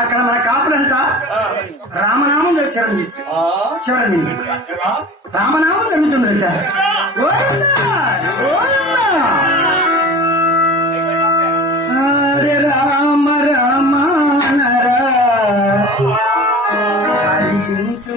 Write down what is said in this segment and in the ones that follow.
అక్కడ మన కాపులంతా రామనామం చెప్పి. శివరని రామనామం. హరే రామ రామ నరా. హరించు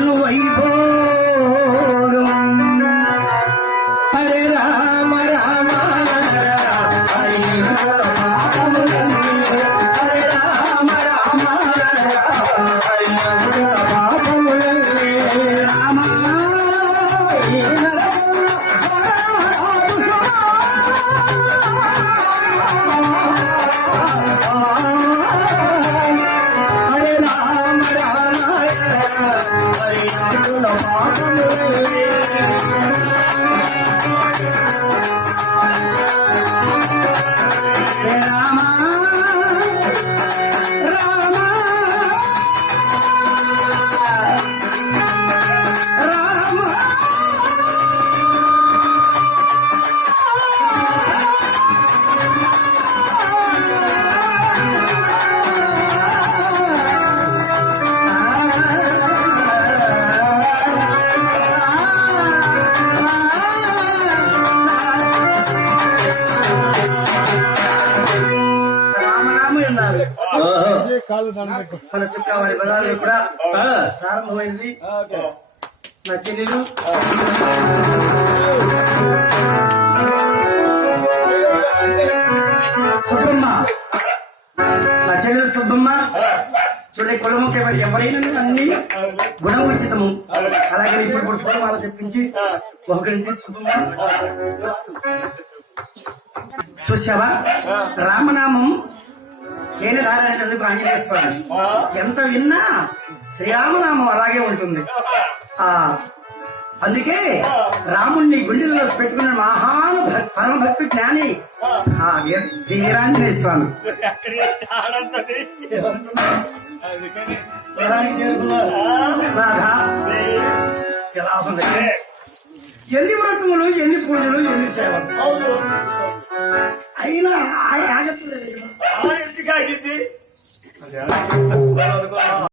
no va రామ మన చుట్టా వారి పదాలు కూడా ప్రారంభమైంది. నా చెల్లెలు. సుబ్బమ్మ. నా చెల్లెలు సుబ్బమ్మ. చూడే కులముఖ ఎవరైనా అన్ని గుణోచితము అలాగే ఇప్పుడు ఇప్పుడు పూలమాల తెప్పించి ఒకరించి సుబ్బమ్మ. చూసావా? రామనామం ఏని ధారణకు ఆంజనేయ స్వామి? ఎంత విన్నా శ్రీరామనామం అలాగే ఉంటుంది. ఆ అందుకే రాముణ్ణి గుండెల్లో పెట్టుకున్న మహాను పరమభక్తి పరమ భక్తి జ్ఞాని ఆ స్వామి. ఎన్ని వ్రతములు ఎన్ని పూజలు ఎన్ని సేవలు?